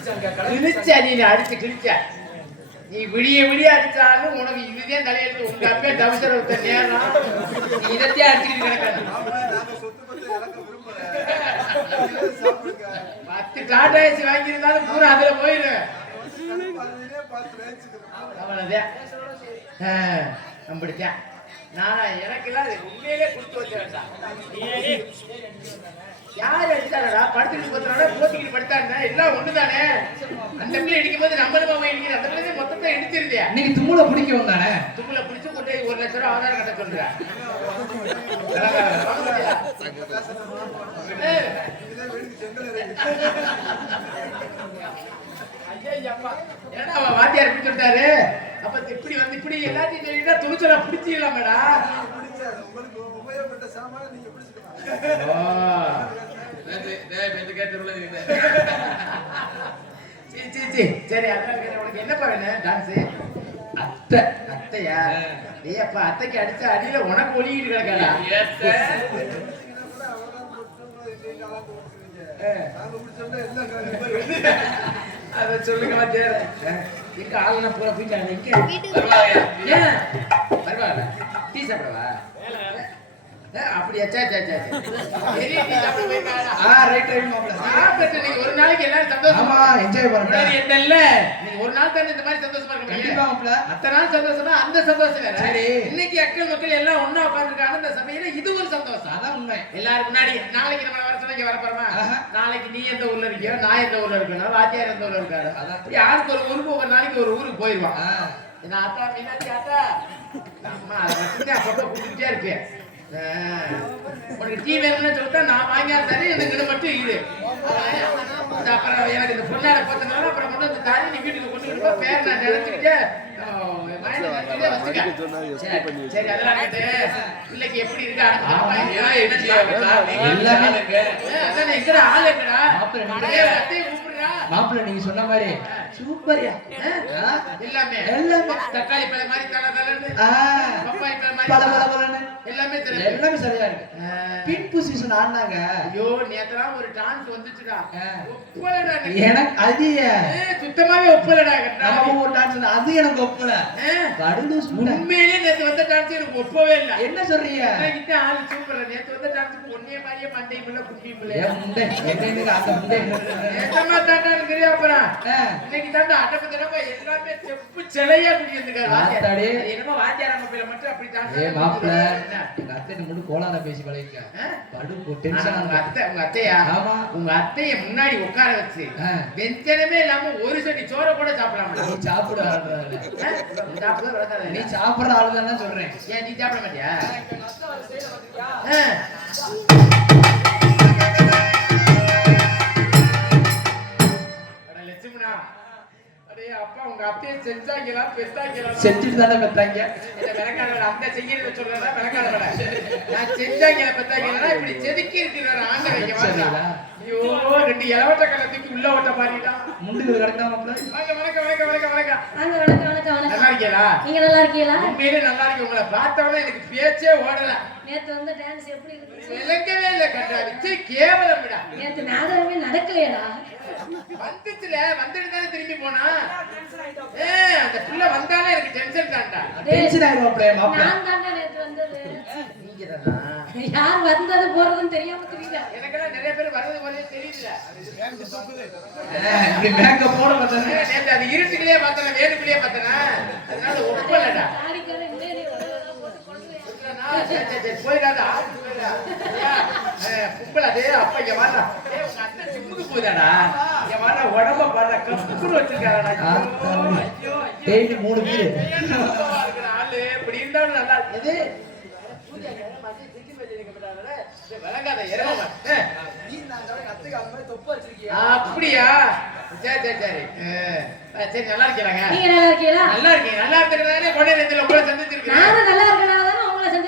கிழிச்ச நீ அடிச்சு கிழிச்ச. நீ விடிய விடிய அடிச்சாலும் உனக்கு இதுதான் தலையெழுத்து. உங்க அப்பே தவிசர விட்ட நேரம் நீ இதத்தையே அடிச்சுக்கிட்டு கிடக்காது நாங்க சொத்து பத்து இழக்க வாங்கியிருந்தாலும் பூரா அதுல போயிரு. அதுலயே பார்த்து ரேச்சுக்கிறோம் அவ்வளவுதான். ஆ, அப்படித்தான் நானா எனக்கெல்லாம் உண்மையிலே கொடுத்து வச்ச வேண்டாம் யார் அடிச்சாரடா படுத்துக்கிட்டு பத்துறாடா போத்திக்கிட்டு படுத்தாங்க எல்லாம் ஒண்ணுதானே? அந்த பிள்ளை இடிக்கும் போது அவன் இடிக்கிற அந்த பிள்ளை மொத்தத்தை இடிச்சிருந்தியா இன்னைக்கு தும்முல பிடிக்கும் தானே துக்குல பிடிச்சு கொண்டு ஒரு லட்சம் ரூபா ஆதாரம் கட்ட சொல்ற. ஏன்னா அவன் வாத்தியார் இப்படி சொல்லிட்டாரு அப்ப இப்படி வந்து இப்படி எல்லாத்தையும் சொல்லிட்டா துணிச்சலா பிடிச்சிடலாமேடா. பிடிச்ச உங்களுக்கு உபயோகப்பட்ட சாமான நீங்க பிடிச்சிக்கலாம். சரி. உனக்கு என்ன பாருங்க டான்ஸ் அத்தை அத்தையா அப்பா அத்தைக்கு அடிச்ச அடியில உனக்கு ஒளிக்கிட்டு கிடக்காடா. அத சொல்லுங்க வாத்தியார் எங்க ஆளுனா பூரா போயிட்டாங்க ஏன் வருவாங்க டீ சாப்பிடவா அப்படியா? சே சே சே ஆ ரைட் ரைட் மாப்ள சாப்பிட்டு நீங்க ஒரு நாளைக்கு எல்லாரும் சந்தோஷமா என்ஜாய் பண்ணுங்க என்ன இல்ல நீங்க ஒரு நாள் தானே இந்த மாதிரி சந்தோஷமா இருக்க கண்டிப்பா முடியும் மாப்ள அத்தனை நாள் சந்தோஷமா? அந்த சந்தோஷம் வேற. சரி. இன்னைக்கு அக்கள் மக்கள் எல்லாம் ஒண்ணா உட்கார்ந்துருக்காங்க இந்த சபையில இது ஒரு சந்தோஷம். அதான் உண்மை. எல்லாரும் முன்னாடி நாளைக்கு நம்ம வர சொன்னா வர போறோமா. நாளைக்கு நீ எந்த ஊர்ல இருக்கியோ நான் எந்த ஊர்ல இருக்கணும் வாத்தியார் எந்த ஊர்ல இருக்காரு அதான். யாருக்கு ஒரு ஊருக்கு ஒரு நாளைக்கு ஒரு ஊருக்கு போயிருவான். ஆ, என்ன ஆத்தா மீனாட்சி ஆத்தா? அம்மா அதை வச்சுட்டு அப்பப்போ. உனக்கு டீ வேணும்னு சொல்லிட்டா நான் வாங்கியா தரேன் எனக்கு இது மட்டும் இது அப்புறம் எனக்கு இந்த பொண்ணாட பார்த்தனால அப்புறம் கொண்டு வந்து தாரி நீ வீட்டுக்கு கொண்டு வந்து பேர் நான் நினைச்சுக்கிட்டு மாப்பிள்ள நீங்க சொன்ன மாதிரி சூப்பர்யா எல்லாமே. எல்லாமே. தக்காளி மாதிரி பப்பாளி பழம் மாதிரி. எல்லாமே தெரியும் எல்லாமே சரியா இருக்கு. பின் பொசிஷன் ஆடினாங்க. ஐயோ நேத்தெல்லாம் ஒரு டான்ஸ் வந்துச்சுடா. ஒப்பலடா எனக்கு. அது சுத்தமாவே ஒப்பலடா நம்ம ஒரு டான்ஸ் அது எனக்கு ஒப்பல. கடுந்து சும்மா உண்மையிலேயே நேத்து வந்த டான்ஸ் எனக்கு ஒப்பவே இல்ல. என்ன சொல்றீங்க? கிட்ட ஆளு சூப்பர் நேத்து வந்த டான்ஸுக்கு ஒன்னே மாதிரியே மண்டை பிள்ளை குட்டி பிள்ளை. முண்டை என்ன எனக்கு அந்த முண்டை நேத்தமா தாண்டா இருக்கிறியா அப்புறம் ஆ, இன்னைக்கு தாண்டா அடப்பு தடவை எல்லாமே செப்பு சிலையா குடி வந்துருக்காரு ஆத்தாடி. என்னமோ வாத்தியார் பிள்ளை மட்டும் அப்படி டான்ஸ் ஏ மாப்பிள்ள? எங்க அத்தை முன்னு கோலார பேசி பழகிக்க? படு டென்ஷன் உங்க அத்தை உங்க அத்தையா? ஆமா. உங்க அத்தைய முன்னாடி உட்கார வச்சு. வெஞ்சனமே இல்லாம ஒரு சட்டி சோற கூட சாப்பிடலாம் நீ சாப்பிட வளர்த்தாத நீ சாப்பிடுற ஆளுதானே சொல்றேன். ஏன் நீ சாப்பிட மாட்டியா? அப்பா உங்க அப்பைய செஞ்சாங்களா பெத்தாங்களா? செஞ்சுட்டு தானே பெத்தாங்க. இந்த விளக்காட அந்த செய்யறத சொல்றதா விளக்காட விட நான் செஞ்சாங்களா பெத்தாங்களா? இப்படி செதுக்கி இருக்கிற ஆண்ட வைக்க. மாட்டா ஐயோ ரெண்டு இலவட்ட கலத்துக்கு உள்ள ஓட்ட மாறிட்டான் முண்டுக்கு வாங்க வணக்கம் வணக்கம் வணக்கம் வணக்கம். வாங்க வணக்கம் வணக்கம் நல்லா வணக்கம் இருக்கீங்களா? நீங்க நல்லா இருக்கீங்களா? உண்மையிலே நல்லா இருக்கு உங்களை பார்த்தவொடனே எனக்கு பேச்சே ஓடல. நேத்து வந்து டான்ஸ் எப்படி இருந்துச்சு? இல்லை கண்டாடிச்சு கேவலம் விடா நேத்து நாடகமே நடக்கலையடா. வந்துச்சுல வந்துட்டு தானே திரும்பி போனா? ஏ அந்த புள்ள வந்தாலே எனக்கு டென்ஷன் தான்டா. டென்ஷன் ஆயிரும் மாப்பிள்ள மாப்பிள்ள நான் தாண்டா நேத்து வந்தது. நீங்க தானா யார் வந்தது போறதுன்னு தெரியாம தெரியல எனக்கெல்லாம் நிறைய பேர் வர்றது போலே தெரியல இப்படி மேக்கப் போட நேத்து அது இருட்டுக்குள்ளேயே பார்த்தேன் வேணுக்குள்ளேயே பார்த்தேனா? அதனால ஒப்பலடா. போயிடாத, ஆளுக்கு போயிடா. ஐயா, ஏ, கும்பல் அதே, அப்பா இங்க வாடா. உங்க அத்தை ஜிம்முக்கு போகுதாடா? வாடா, உடம்ப பாருடா, கப்புன்னு ஐயோ. டெய்லி மூணு பீரு ஆளு? இப்படி இருந்தாலும் நல்லா இருக்கு. எது? அப்படியா? சரி சரி சரி. சரி நல்லா இருக்கீங்க நீங்க நல்லா இருக்கீங்களா? நல்லா இருக்கீங்க. நல்லா இருக்கிறதானே கொடை நேரத்தில் உங்களை சந்திச்சிருக்கேன் நல்லா இருக்கனால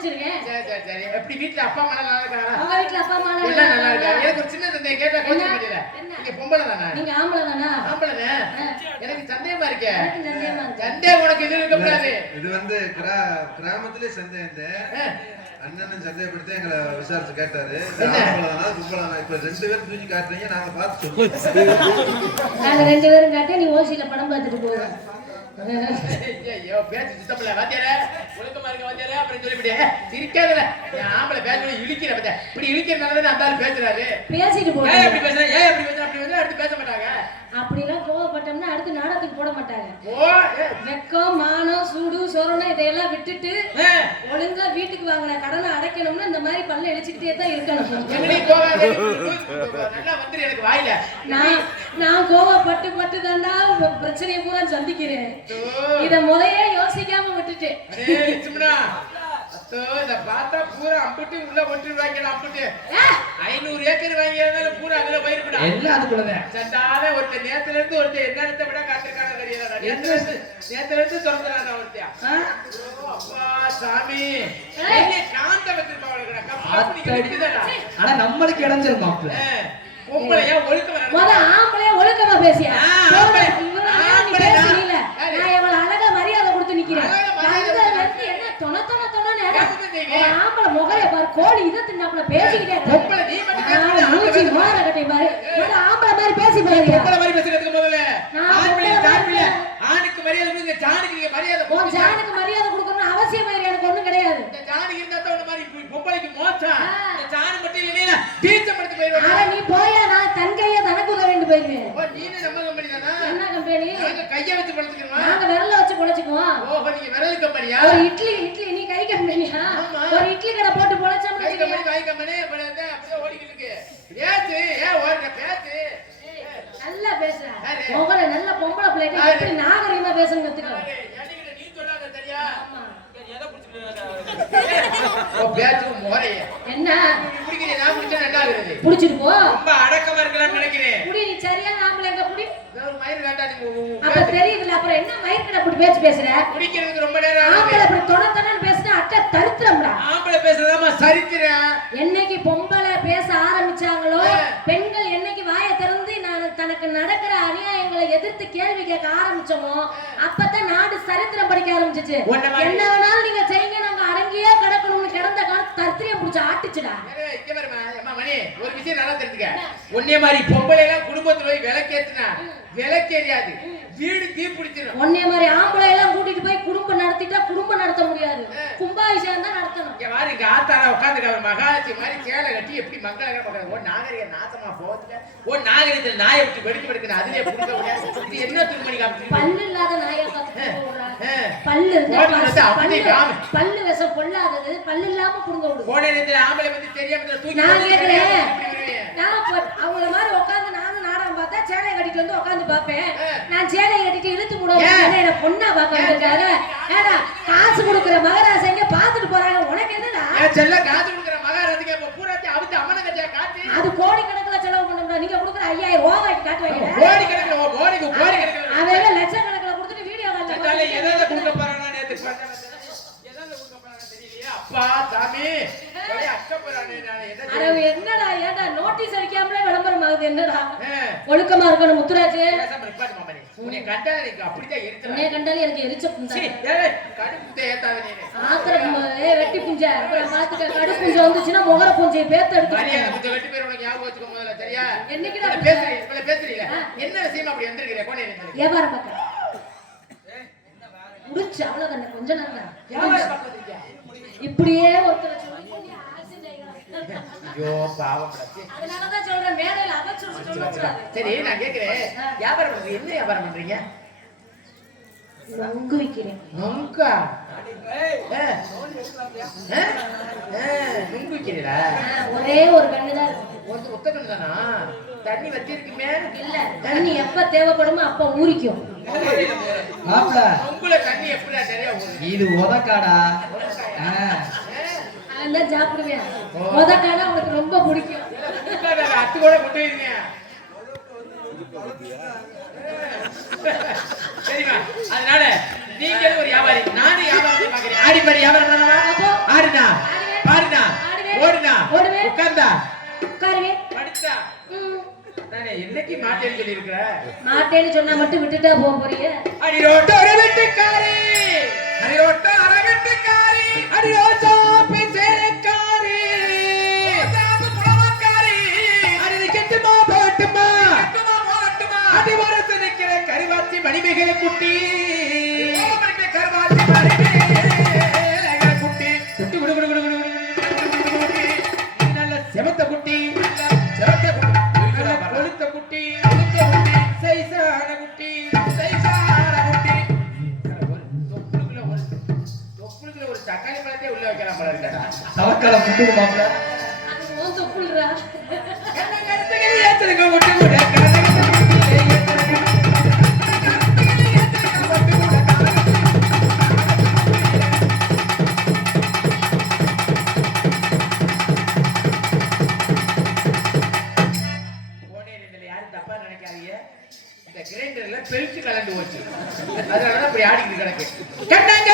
தானே உங்களை சந்திச்சிருக்கேன் சரி சரி சரி. எப்படி வீட்ல அப்பா அம்மா நல்லா இருக்காங்களா? அப்பா அம்மா எல்லாம் நல்லா? எனக்கு ஒரு சின்ன சந்தேகம் கேட்டா? முடியல? என்ன? நீங்க பொம்பளை தானே? நீங்க ஆம்பளை தானா? ஆம்பளைனே எனக்கு சந்தேகமா இருக்கே. சந்தேகமா. சந்தேகம் உனக்கு இது இருக்க கூடாது. இது வந்து கிரா- கிராமத்திலே சந்தை இந்த ஆ, அண்ணன் சந்தேகப்படுத்தி எங்களை விசாரிச்சு கேட்டாரு? இப்ப ரெண்டு பேரும் தூக்கி காட்டுறீங்க நாங்க பார்த்து சொல்லுவோம் நாங்க ரெண்டு பேரும் காட்டி நீ ஓசியில படம் பார்த்துட்டு போவேன் ஐயோ பேச்சு சுத்தமில்ல வாத்தியாரே. ஒழுக்கமா இருக்க வாத்தியாரே அப்புறம் சொல்லிவிடு சிரிக்காதல என் ஆம்பளை பேச இழிக்கிற பத்தியா இப்படி இழிக்கிறனால தான் அந்த ஆள் பேசுறாரு. பேசிட்டு ஏன் போவேன் அப்படி பேசுற ஏன் அப்படி பேசுற அப்படி வந்து அடுத்து பேச மாட்டாங்க. அப்படிலாம் கோவப்பட்டோம்னா அடுத்து நாடகத்துக்கு போட மாட்டாங்க. ஓ வெக்கம் சொரணம் இதையெல்லாம் விட்டுட்டு ஒழுங்கா வீட்டுக்கு வாங்கின கடனை அடைக்கணும்னா இந்த மாதிரி பல்ல இழிச்சுக்கிட்டே தான் இருக்கணும். நான் நான் கோவப்பட்டு பட்டு தாண்டா பிரச்சனையை பூரா சந்திக்கிறேன். இத முறையே யோசிக்காம விட்டுட்டேன். அடே லட்சுமணா அத்தோ இத பார்த்தா பூரா அம்புட்டு உள்ள போட்டுருவாங்க அம்புட்டு. ஐநூறு ஏக்கர் வாங்கியதால பூரா அதுல போயிருக்கூடா. எல்லாம் அதுக்குள்ளதான். சண்டால ஒருத்தர் நேத்துல இருந்து ஒருத்தர் என்னத்தை விட காத்திருக்கான தெரியல நேத்துல இருந்து நேத்துல இருந்து திறந்துறாங்க ஒருத்தியா? ஆ? ஓ, அப்பா சாமி. ஏய். பெரிய காந்த வச்சிருப்பா அவளுக்கு கப்பு நீங்க ஆத்தாடி. விட்டுதடா ஆனா நம்மளுக்கு இடைஞ்சல் மாப்பிள்ள. பொம்பளையா ஒழுக்க வர முத ஆம்பளைய ஒழுக்கமா பேசியா? ஆ, போதும், ஆம்பளை. இவ்வளவு நேரம் நீ ஆம்பளை தான். பேசுறீல. யாரு? நான் எவ்வளவு அழகா மரியாதை கொடுத்து நிக்கிறேன். என்ன தொண தொணன்னு ஆம்பளை முகரைய பாரு. கோழி இதை தின்னாப்புல பேசிக்கிட்டே மூஞ்சி கட்டை பாரு முத ஆம்பளை மாதிரி பேசி பாருங்க பொம்பளை மாதிரி பேசுறதுக்கு முதல்ல நான் ஆண்பிள்ளை பொம்பளை ஜான்பிள்ளை மாதிரி ஆணுக்கு மரியாதை கொடுங்க ஜானுக்கு நீங்க மரியாதை கொடுங்க. ஜானுக்கு மரியாதை கொடுக்கணும்னு அவசியம் எனக்கு ஒண்ணும் கிடையாது. இந்த ஜானு இருந்தா தான் மாதிரி பொம்பளைக்கு மோசம் ஆ. இந்த ஜானு மட்டும் இல்லைன்னா தீர்த்தப்படுத்தி போயிடுவாங்க ஆனா நீ போயா நான் தன் கைய தனக்கு உதவ வேண்டு போயிருவேன். ஓ நீனே நம்ம கம்பெனி தானா? என்ன கம்பெனி? நாங்க கைய வச்சு படுத்துக்கிறோமா நாங்க விரல வச்சு பொழைச்சுக்குவோம் ஓஹோ நீங்க விரல் கம்பெனியா? ஒரு இட்லி இட்லி நீ கை கம்பெனியா. ஒரு இட்லி கடை போட்டு பொழைச்சோம்னு கை கம்பெனி வாய் கம்பெனி அப்படியே ஓடிக்கிட்டு இருக்கு. பேச்சு நல்லா பேசுற யாரு? முகர நல்ல பொம்பளை பிள்ளைகிட்ட? எப்படி நாகரிகமா பேசணும் கத்துக்கோ பாரு, என்கிட்ட நீ சொல்லாத சரியா? ஆமா. எதை பிடிச்சிட்டு ஓ பேச்சு முறைய என்ன? புடிச்சிட்டு போ ரொம்ப அடக்கமா இருக்கலாம்னு நினைக்கிறேன். புடி நீ சரியான ஆம்பளை எங்க புடி? மயிர் அப்ப. தெரியுதுல அப்புறம் என்ன மயிர்கிட்ட அப்படி பேச்சு பேசுற? குடிக்கிறதுக்கு ரொம்ப நேரம் ஆம்பளை அப்படி பேசினா அட்டை தருத்திரம்டா ஆம்பளை பேசுறதாமா சரித்திரம். என்னைக்கு பொம்பளை பேச ஆரம்பிச்சாங்களோ ஆ. பெண்கள் என்னைக்கு வாயை திறந்து நான் தனக்கு நடக்கிற அநியாயங்களை எதிர்த்து கேள்வி கேட்க ஆரம்பிச்சோமோ அப்பதான் நாடு சரித்திரம் படிக்க ஆரம்பிச்சிச்சு என்ன வேணாலும் நீங்க செய்யுங்க நாங்க அடங்கியே கிடக்கணும்னு கிடந்த காலம் தர்த்திரியம் பிடிச்சு ஆட்டுச்சுடா ஒரு விஷயம் நல்லா தெரிஞ்சுக்க. உன்னைய மாதிரி பொம்பளை எல்லாம் குடும்பத்துல போய் விளக்கேத்துனா, விளக்கெரியாது. வீடு தீ பிடிச்சிரும். உன்னைய மாதிரி ஆம்பளை எல்லாம் கூட்டிட்டு போய் குடும்பம் நடத்திட்டா குடும்பம் நடத்த முடியாது கும்பாபிஷேகம் தான் நடத்தணும் இங்க ஆத்தால உட்கார்ந்துருக்க ஒரு மகாலட்சுமி மாதிரி சேலை கட்டி எப்படி மங்களகரமா உட்கார்ந்து, ஓ, நாகரிக நாசமா போகுதுங்க. ஓ, நாகரிகத்துல நாயை விட்டு வெடிச்சு வெடிக்கணும், அதுலயே புடிக்க முடியாது. என்ன துணிமணி காமிச்சிருக்கு? பல்லு இல்லாத நாயா. பல்லு வந்து பல்லு விஷம் பொல்லாதது பல்லு இல்லாம புடுங்க விடு போன நேரத்துல ஆம்பளை பத்தி தெரியாம தூக்கி நான் அவங்கள மாதிரி உட்கார்ந்து நானும் நாடகம் பார்த்தா சேலையை கட்டிட்டு வந்து உட்கார்ந்து பார்ப்பேன். நான் சேலையை கட்டிட்டு இழுத்து ஏன்? முடுவேன் என்ன பொண்ணா பார்க்க வந்திருக்காங்க ஏடா காசு கொடுக்குற மகராசங்க பார்த்துட்டு போறாங்க உனக்கு என்னடா என் செல்ல காசு கொடுக்குற மகாராஜுக்கு இப்ப பூராத்தி அவித்து அம்மனை காட்டு. அது கோடிக்கணக்குல செலவு பண்ணோம்டா. நீங்க கொடுக்குற ஐயாயிரம் ரூபாய்க்கு காட்டுவாங்க கோடி கணக்குல கோடிக்கு கோடி கணக்குல அவன் லட்சக்கணக்கில் கொடுத்துட்டு வீடியோ சட்டால எதாவது கால் கொடுக்க போறானா நேத்து எதாவது கொடுக்க போறானா தெரியலையே? அப்பா சாமி ஒரே அஷ்டப்படுறானே நான் எதை அட என்னடா ஏடா நோட்டீஸ் அடிக்காமலே விளம்பரம் ஆகுது என்னடா ஒழுக்கமா இருக்கணும் முத்துராஜ். உன்னை எனக்கு அப்படிதான் எரிச்சலா கண்டாலே எனக்கு ஏத்தாத ஏ வெட்டி புஞ்ச அப்புறம் பாத்துக்க வந்துச்சுன்னா முகர புஞ்சை பேத்து மரியாதை எடுத்து கொஞ்சம் வெட்டி பேர் உனக்கு ஞாபகம் வச்சுக்கோ முதல்ல, சரியா? என்னைக்குடா பேசுறீங்க. என்ன விஷயமா அப்படி வந்திருக்கிறீங்க? கொண்டு முடிச்சு அவ்வளவுதானே கொஞ்ச நேரம் வந்திருக்கியா? இப்படியே ஒருத்தரை சொல்லி சொல்லி accident ஆயிடும். ஐயோ, பாவம்டா. சீ. அதனாலதான் சொல்றேன் மேடையில அவச்சொல் சொல்லக்கூடாது. சரி நான் கேக்குறேன் வியாபாரம் பண்றீங்க என்ன வியாபாரம் பண்றீங்க? நொங்கு ஒரே ஒரு ஒத்த கண்ணு தானா? தண்ணி வத்தி இருக்குமே இல்ல தண்ணி எப்ப தேவைப்படுமோ அப்ப ஊறிக்கும். மாப்பிள்ள தண்ணி நிறைய ஊறுது? இது உதக்காடா? தான் சாப்பிடுவேன். முதக்கான அவனுக்கு ரொம்ப பிடிக்கும். அத்து கூட கொண்டு போயிருங்க சரிம்மா அதனால நீங்க ஒரு வியாபாரி நானும் வியாபாரத்தை பாக்குறேன் ஆடி பாடி வியாபாரம் பண்ணவா? ஆடுனா. பாடுனா. ஓடுனா. உட்கார்ந்தா. உட்காருவேன். படுத்தா. என்னைக்கு மாட்டேன்னு சொல்லி இருக்கிற மாட்டேன்னு சொன்னா மட்டும் விட்டுட்டா போக போறீங்க. அடி வெட்டுக்காரி ¡Déjale, putín! பெருசு கலந்து போச்சு. அதனாலதான் இப்படி ஆடிக்கிட்டு கிடக்கு கெட்டாங்க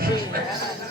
Jesus.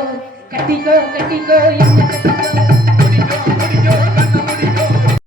கட்டிக்கோ கட்டிக்கோ என்ன கட்டிக்கோ